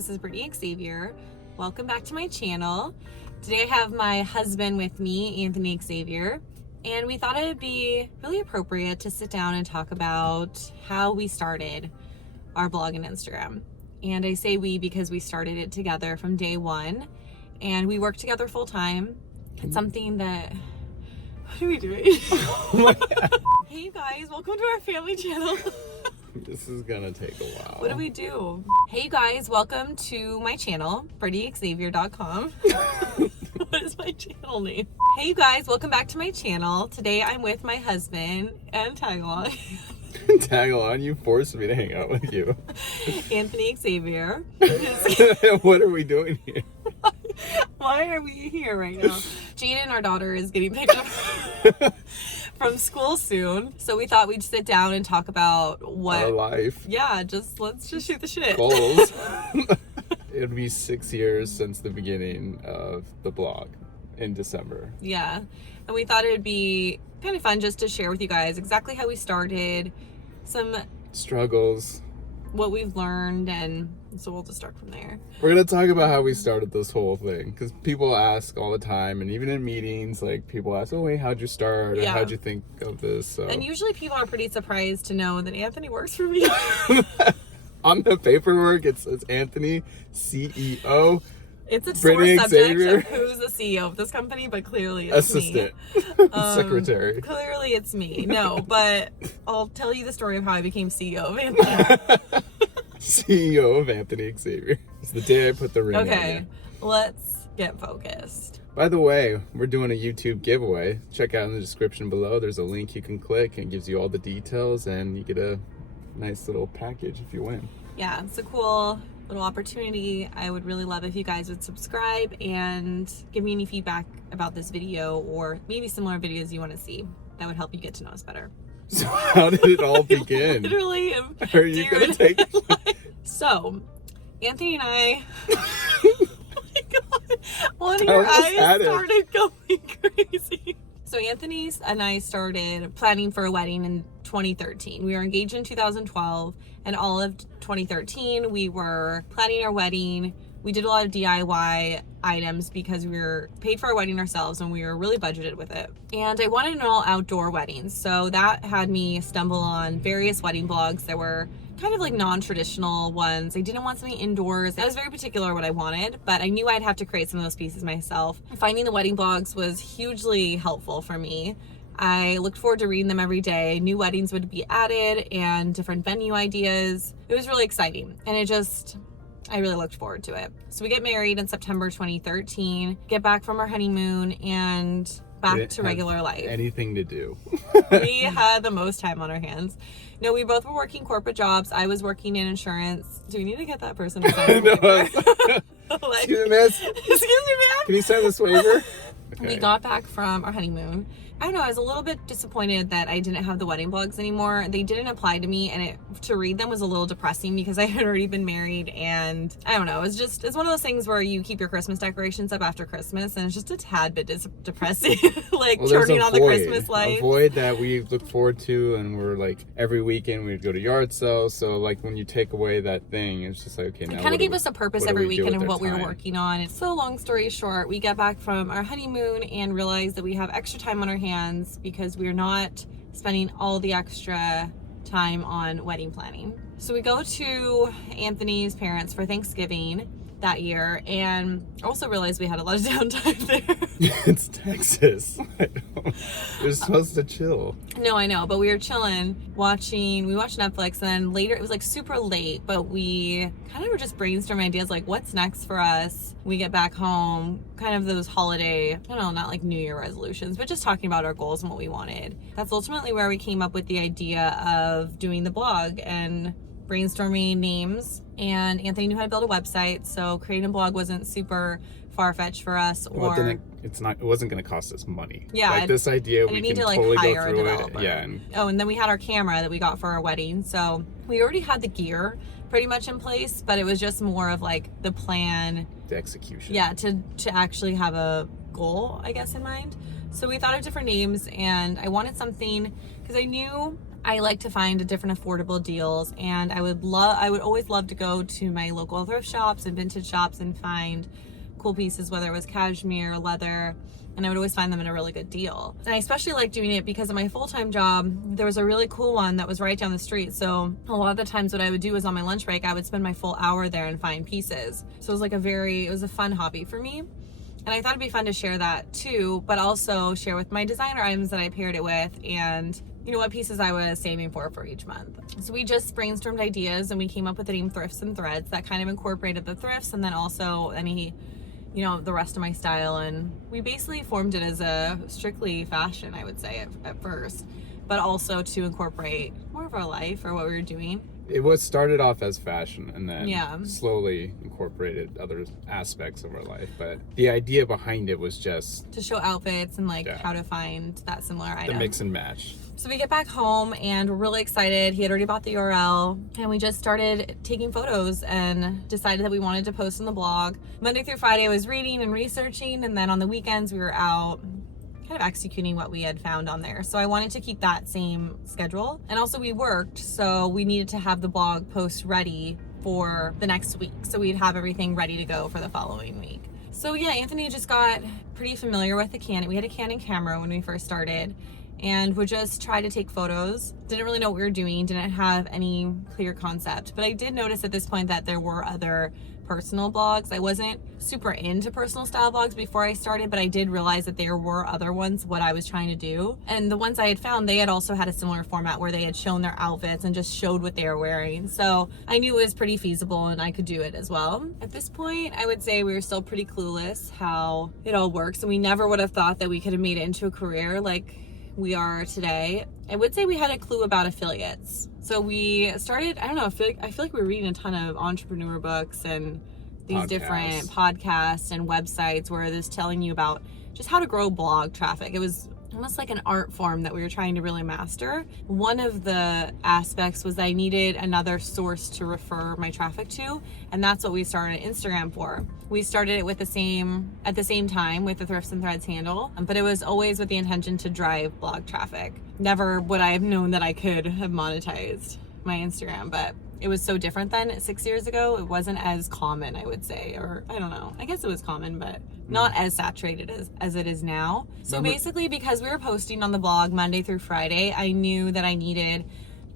this is Brittany Xavier. Welcome back to my channel. Today I have my husband with me, Anthony Xavier, and we thought it would be really appropriate to sit down and talk about how we started our blog and Instagram. And I say we because we started it together from day one, and we work together full time. It's something that... What are we doing? Hey you guys, welcome to our family channel. This is gonna take a while. What do we do? Hey you guys, welcome to my channel, BrittanyXavier.com. What is my channel name? Hey you guys, welcome back to my channel. Today I'm with my husband and tag along. Tag along, you forced me to hang out with you. Anthony Xavier. What are we doing here? Why are we here right now? Jaden, our daughter, is getting picked up from school soon. So we thought we'd sit down and talk about what... Our life. Yeah, let's just shoot the shit. Goals. It'll be 6 years since the beginning of the blog in December. Yeah. And we thought it'd be kind of fun just to share with you guys exactly how we started, some struggles, what we've learned, and so we'll just start from there. We're gonna talk about how we started this whole thing, because people ask all the time, and even in meetings, like, people ask, oh wait, how'd you start, or how'd you think of this? So. And usually people are pretty surprised to know that Anthony works for me. On the paperwork it says Anthony, CEO. It's a Brittany sore subject Xavier. of who's the CEO of this company, but clearly it's Assistant. me. Secretary. Clearly it's me. No, but I'll tell you the story of how I became CEO of Anthony. CEO of Anthony Xavier. It's the day I put the ring on you. Okay, let's get focused. By the way, we're doing a YouTube giveaway. Check out in the description below. There's a link you can click and it gives you all the details, and you get a nice little package if you win. Yeah, it's a cool little opportunity. I would really love if you guys would subscribe and give me any feedback about this video or maybe similar videos you want to see. That would help you get to know us better. So how did it all begin? Literally am Are you going to take it? So, Anthony and I... Oh my God. One of your eyes started going crazy. So Anthony and I started planning for a wedding in 2013. We were engaged in 2012, and all of 2013 we were planning our wedding. We did a lot of DIY items because we were paid for our wedding ourselves and we were really budgeted with it. And I wanted an all outdoor wedding, so that had me stumble on various wedding blogs that were kind of like non-traditional ones. I didn't want something indoors. I was very particular what I wanted, but I knew I'd have to create some of those pieces myself. Finding the wedding blogs was hugely helpful for me. I looked forward to reading them every day. New weddings would be added and different venue ideas. It was really exciting, and I really looked forward to it. So we get married in September 2013, get back from our honeymoon, and back to regular life. Anything to do. We had the most time on our hands. No, we both were working corporate jobs. I was working in insurance. Do we need to get that person to sign a waiver? Like, excuse me, miss. Excuse me, ma'am. Can you sign this waiver? Okay. We got back from our honeymoon. I don't know, I was a little bit disappointed that I didn't have the wedding blogs anymore. They didn't apply to me, and to read them was a little depressing because I had already been married, and I don't know, it's one of those things where you keep your Christmas decorations up after Christmas, and it's just a tad bit depressing. Like, turning on the Christmas lights. A void that we look forward to, and we're like, every weekend we'd go to yard sales, so like when you take away that thing, it's just like, okay, now it kind of gave us a purpose every weekend of what we were time? working on. So long story short, we get back from our honeymoon and realize that we have extra time on our hands because we're not spending all the extra time on wedding planning. So we go to Anthony's parents for Thanksgiving that year, and also realized we had a lot of downtime there. It's Texas. You're supposed to chill. No, I know, but we were chilling, we watched Netflix, and then later, it was like super late, but we kind of were just brainstorming ideas like, what's next for us? We get back home, kind of those holiday, I don't know, not like New Year resolutions, but just talking about our goals and what we wanted. That's ultimately where we came up with the idea of doing the blog and brainstorming names, and Anthony knew how to build a website, so creating a blog wasn't super far-fetched for us. Well, it wasn't going to cost us money. Yeah, like this idea, we can totally go through it. Yeah. And then we had our camera that we got for our wedding, so we already had the gear pretty much in place, but it was just more of like the plan, the execution. Yeah, to actually have a goal, I guess, in mind. So we thought of different names, and I wanted something because I knew I like to find different affordable deals, and I would always love to go to my local thrift shops and vintage shops and find cool pieces, whether it was cashmere, leather, and I would always find them at a really good deal. And I especially like doing it because of my full-time job. There was a really cool one that was right down the street, so a lot of the times what I would do is on my lunch break I would spend my full hour there and find pieces. So it was a fun hobby for me. And I thought it'd be fun to share that too, but also share with my designer items that I paired it with, and you know, what pieces I was saving for each month. So we just brainstormed ideas and we came up with the name Thrifts and Threads that kind of incorporated the thrifts and then also the rest of my style. And we basically formed it as a strictly fashion, I would say at first, but also to incorporate more of our life or what we were doing. It was started off as fashion and then slowly incorporated other aspects of our life. But the idea behind it was just to show outfits and how to find that similar item. The mix and match. So we get back home and we're really excited. He had already bought the URL and we just started taking photos and decided that we wanted to post on the blog. Monday through Friday I was reading and researching, and then on the weekends we were out kind of executing what we had found on there. So I wanted to keep that same schedule. And also we worked, so we needed to have the blog post ready for the next week. So we'd have everything ready to go for the following week. So yeah, Anthony just got pretty familiar with the Canon. We had a Canon camera when we first started and would just try to take photos. Didn't really know what we were doing, didn't have any clear concept. But I did notice at this point that there were other personal blogs. I wasn't super into personal style blogs before I started, but I did realize that there were other ones, what I was trying to do. And the ones I had found, they had also had a similar format where they had shown their outfits and just showed what they were wearing. So I knew it was pretty feasible and I could do it as well. At this point, I would say we were still pretty clueless how it all works. And we never would have thought that we could have made it into a career like we are today. I would say we had a clue about affiliates. So we started, I don't know, I feel like we were reading a ton of entrepreneur books and these different podcasts and websites where it's telling you about just how to grow blog traffic. It was almost like an art form that we were trying to really master. One of the aspects was I needed another source to refer my traffic to, and that's what we started Instagram for. We started it at the same time with the Thrifts and Threads handle, but it was always with the intention to drive blog traffic. Never would I have known that I could have monetized my Instagram, but it was so different then. 6 years ago, it wasn't as common, I would say, or I don't know. I guess it was common, but not as saturated as it is now. So basically, because we were posting on the blog Monday through Friday, I knew that I needed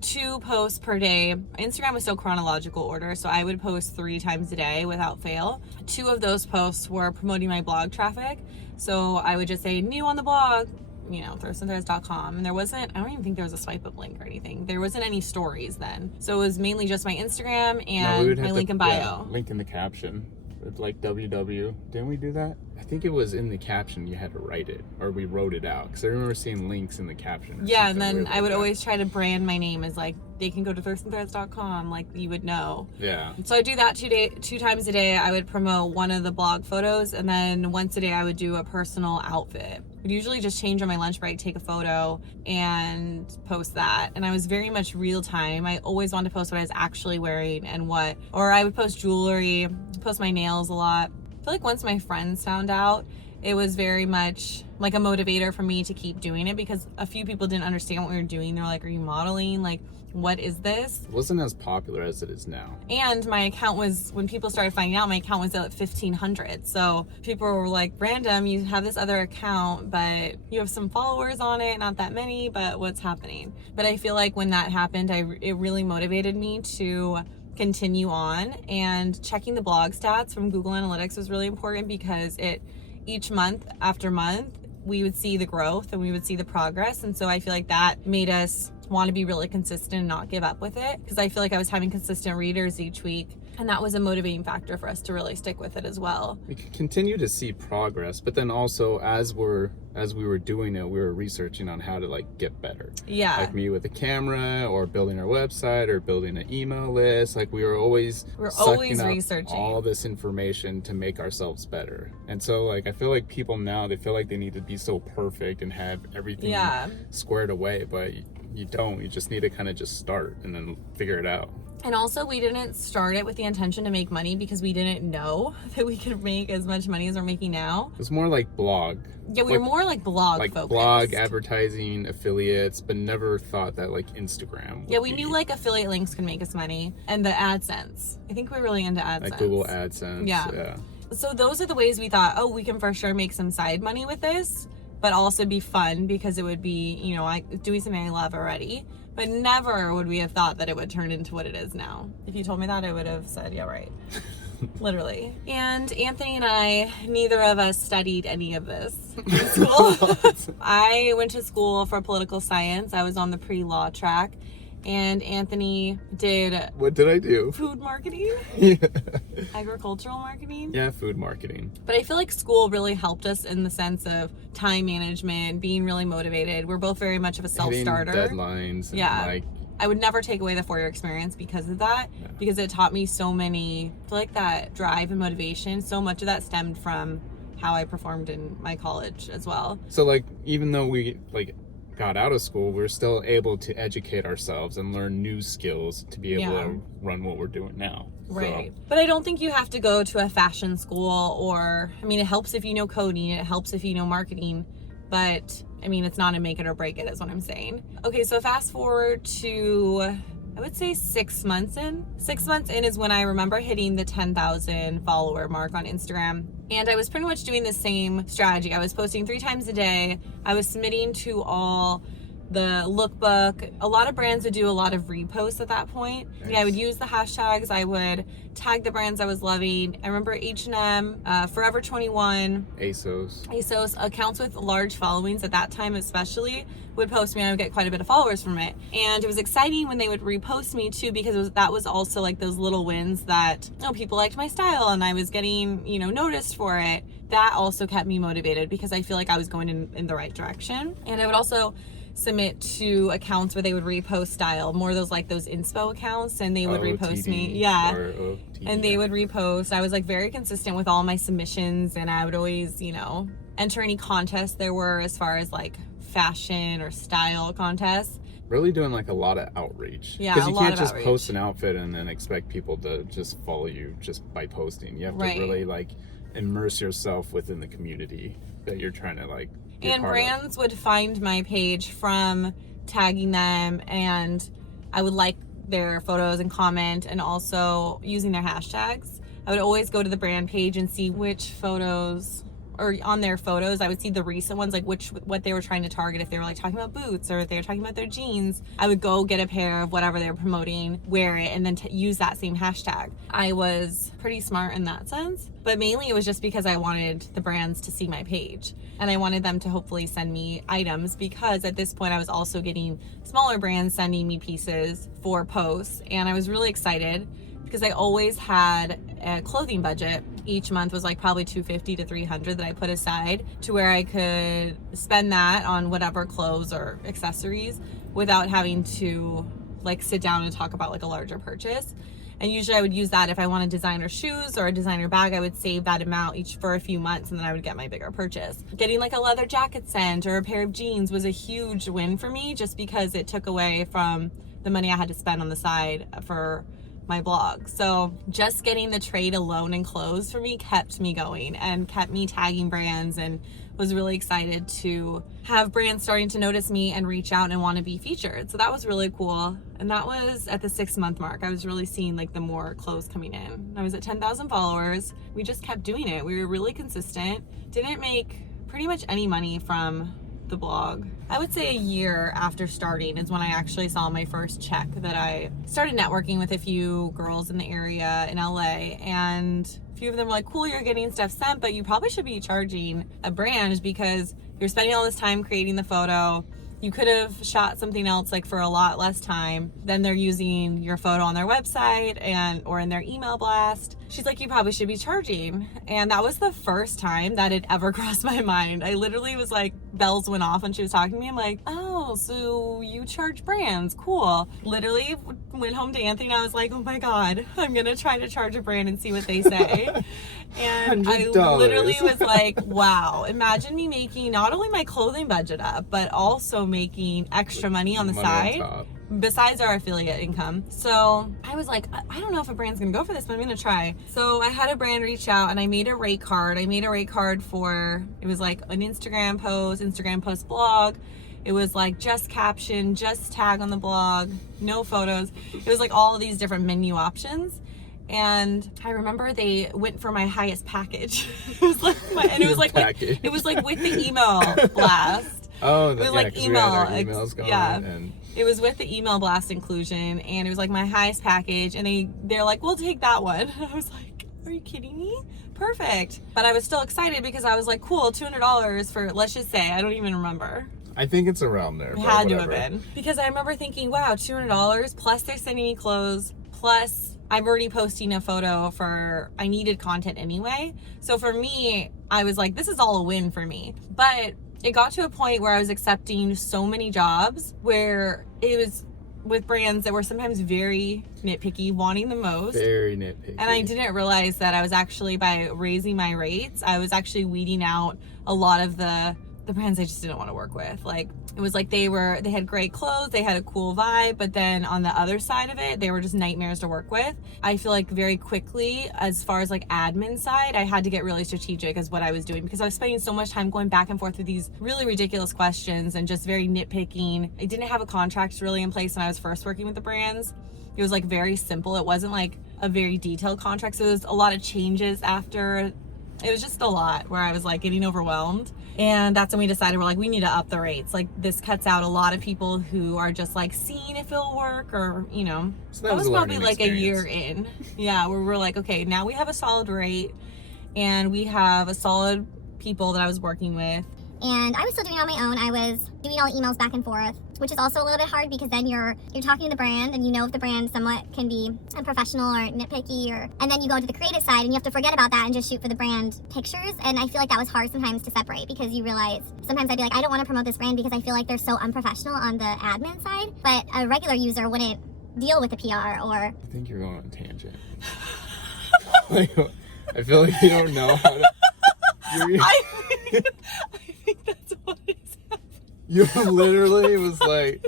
2 posts per day. Instagram was still chronological order, so I would post 3 times a day without fail. 2 of those posts were promoting my blog traffic. So I would just say new on the blog, thriftsandthreads.com, and I don't even think there was a swipe up link or anything. There wasn't any stories then. So it was mainly just my Instagram and my link in bio. Yeah, link in the caption. It's like www. Didn't we do that? I think it was in the caption. You had to write it, or we wrote it out. Because I remember seeing links in the caption. Yeah, and then I would always try to brand my name as like, they can go to thriftsandthreads.com, like you would know. Yeah. So I do that 2 times a day. I would promote one of the blog photos, and then once a day I would do a personal outfit. I'd usually just change on my lunch break, take a photo, and post that. And I was very much real time. I always wanted to post what I was actually wearing and or I would post jewelry, post my nails a lot. I feel like once my friends found out, it was very much like a motivator for me to keep doing it, because a few people didn't understand what we were doing. They're like, are you modeling? Like, what is this? It wasn't as popular as it is now. And my account when people started finding out, my account was at 1,500. So people were like, random, you have this other account, but you have some followers on it, not that many, but what's happening? But I feel like when that happened, it really motivated me to continue on, and checking the blog stats from Google Analytics was really important, because each month after month, we would see the growth and we would see the progress. And so I feel like that made us want to be really consistent and not give up with it, because I feel like I was having consistent readers each week, and that was a motivating factor for us to really stick with it as well. We could continue to see progress, but then also as we were doing it, we were researching on how to get better. Yeah. Like me with a camera, or building our website, or building an email list. Like we were always researching all this information to make ourselves better. And so I feel like people now, they feel like they need to be so perfect and have everything squared away, but you don't. You just need to kind of just start and then figure it out. And also, we didn't start it with the intention to make money because we didn't know that we could make as much money as we're making now. It was more like blog. Yeah, we were more like blog like focused. Blog, advertising, affiliates, but never thought that like Instagram. Yeah, we knew like affiliate links could make us money, and the AdSense. I think we're really into AdSense. Like Google AdSense. Yeah. So those are the ways we thought, oh, we can for sure make some side money with this, but also be fun because it would be, you know, doing something I love already. But never would we have thought that it would turn into what it is now. If you told me that, I would have said, yeah, right. Literally. And Anthony and I, neither of us studied any of this in school. I went to school for political science. I was on the pre-law track. And Anthony did... What did I do? Food marketing? Yeah. Agricultural marketing? Yeah, food marketing. But I feel like school really helped us in the sense of time management, being really motivated. We're both very much of a self-starter. Hitting deadlines. And like... I would never take away the 4-year experience because of that, because it taught me so many, I feel like that drive and motivation, so much of that stemmed from how I performed in my college as well. So like, even though we like got out of school, we're still able to educate ourselves and learn new skills to be able to run what we're doing now. Right. So. But I don't think you have to go to a fashion school or, I mean, it helps if you know coding, it helps if you know marketing, but I mean, it's not a make it or break it is what I'm saying. Okay, so fast forward to, I would say 6 months in. 6 months in is when I remember hitting the 10,000 follower mark on Instagram. And I was pretty much doing the same strategy. I was posting 3 times a day. I was submitting to all the lookbook. A lot of brands would do a lot of reposts at that point. Nice. Yeah, I would use the hashtags. I would tag the brands I was loving. I remember H&M, Forever 21, ASOS, accounts with large followings at that time especially would post me, and I would get quite a bit of followers from it. And it was exciting when they would repost me too, because that was also like those little wins that, oh, people liked my style and I was getting, you know, noticed for it. That also kept me motivated because I feel like I was going in the right direction. And I would also submit to accounts where they would repost style, more those like those inspo accounts, and they would repost me. And they would repost. I was like very consistent with all my submissions, and I would always, you know, enter any contests there were as far as like fashion or style contests. Really doing like a lot of outreach. Yeah, because you can't just post an outfit and then expect people to just follow you just by posting. You have to really like immerse yourself within the community that you're trying to like. And brands would find my page from tagging them, and I would like their photos and comment, and also using their hashtags. I would always go to the brand page and see which photos, or on their photos, I would see the recent ones, like what they were trying to target. If they were like talking about boots or if they were talking about their jeans, I would go get a pair of whatever they were promoting, wear it, and then use that same hashtag. I was pretty smart in that sense, but mainly it was just because I wanted the brands to see my page, and I wanted them to hopefully send me items, because at this point I was also getting smaller brands sending me pieces for posts, and I was really excited because I always had a clothing budget. Each month was like probably $250 to $300 that I put aside to where I could spend that on whatever clothes or accessories without having to like sit down and talk about like a larger purchase. And usually I would use that if I wanted designer shoes or a designer bag. I would save that amount each for a few months, and then I would get my bigger purchase. Getting like a leather jacket sent or a pair of jeans was a huge win for me, just because it took away from the money I had to spend on the side for my blog. So just getting the trade alone in clothes for me kept me going and kept me tagging brands, and was really excited to have brands starting to notice me and reach out and want to be featured. So that was really cool. And that was at the 6-month mark. I was really seeing like the more clothes coming in. I was at 10,000 followers. We just kept doing it. We were really consistent. Didn't make pretty much any money from the blog. I would say a year after starting is when I actually saw my first check, that I started networking with a few girls in the area in LA, and a few of them were like, cool, you're getting stuff sent, but you probably should be charging a brand because you're spending all this time creating the photo. You could have shot something else like for a lot less time. Then they're using your photo on their website or in their email blast. She's like, you probably should be charging. And that was the first time that it ever crossed my mind. I literally was like, bells went off when she was talking to me. I'm like, oh, so you charge brands, cool. Literally went home to Anthony and I was like, oh my God, I'm gonna try to charge a brand and see what they say. And $100. I literally was like, wow, imagine me making not only my clothing budget up, but also making extra money on the side. besides our affiliate income. So I was like, I don't know if a brand's gonna go for this, but I'm gonna try. So I had a brand reach out and I made a rate card. I made a rate card for, it was like an Instagram post blog. It was like just caption, just tag on the blog, no photos. It was like all of these different menu options. And I remember they went for my highest package. It was like and it was like with the email blast. Oh, it was like emails going. Yeah. And it was with the email blast inclusion, and it was like my highest package, and they're like, we'll take that one. I was like, are you kidding me? Perfect. But I was still excited because I was like, cool, $200 for, let's just say, I don't even remember. I think it's around there. It had to have been. Because I remember thinking, wow, $200 plus they're sending me clothes, plus I'm already posting a photo for, I needed content anyway. So for me, I was like, this is all a win for me. But it got to a point where I was accepting so many jobs where it was with brands that were sometimes very nitpicky, wanting the most. Very nitpicky. And I didn't realize that I was actually, by raising my rates, I was actually weeding out a lot of the brands I just didn't want to work with. Like, it was like they had great clothes, they had a cool vibe, but then on the other side of it, they were just nightmares to work with. I feel like very quickly, as far as like admin side, I had to get really strategic as what I was doing, because I was spending so much time going back and forth with these really ridiculous questions and just very nitpicking. I didn't have a contract really in place when I was first working with the brands. It was like very simple. It wasn't like a very detailed contract. So there was a lot of changes after. It was just a lot where I was like getting overwhelmed. And that's when we decided, we're like, we need to up the rates. Like, this cuts out a lot of people who are just like seeing if it'll work, or, you know. So that was probably like a year in. Yeah, where we're like, okay, now we have a solid rate and we have a solid people that I was working with. And I was still doing it on my own. I was doing all the emails back and forth, which is also a little bit hard because then you're talking to the brand and you know if the brand somewhat can be unprofessional or nitpicky, and then you go to the creative side and you have to forget about that and just shoot for the brand pictures. And I feel like that was hard sometimes to separate, because you realize sometimes I'd be like, I don't want to promote this brand because I feel like they're so unprofessional on the admin side, but a regular user wouldn't deal with the PR. Or I think you're going on a tangent. Like, I feel like you don't know how to. I think that's what is happening. You literally was like,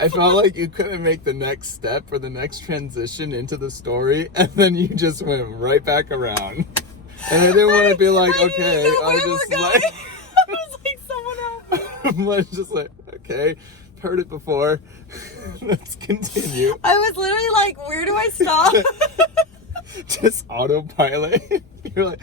I felt like you couldn't make the next step or the next transition into the story, and then you just went right back around. And I didn't want to be like, okay, I just like, I was like, someone else. I was just like, okay, heard it before. Let's continue. I was literally like, where do I stop? Just autopilot. You're like,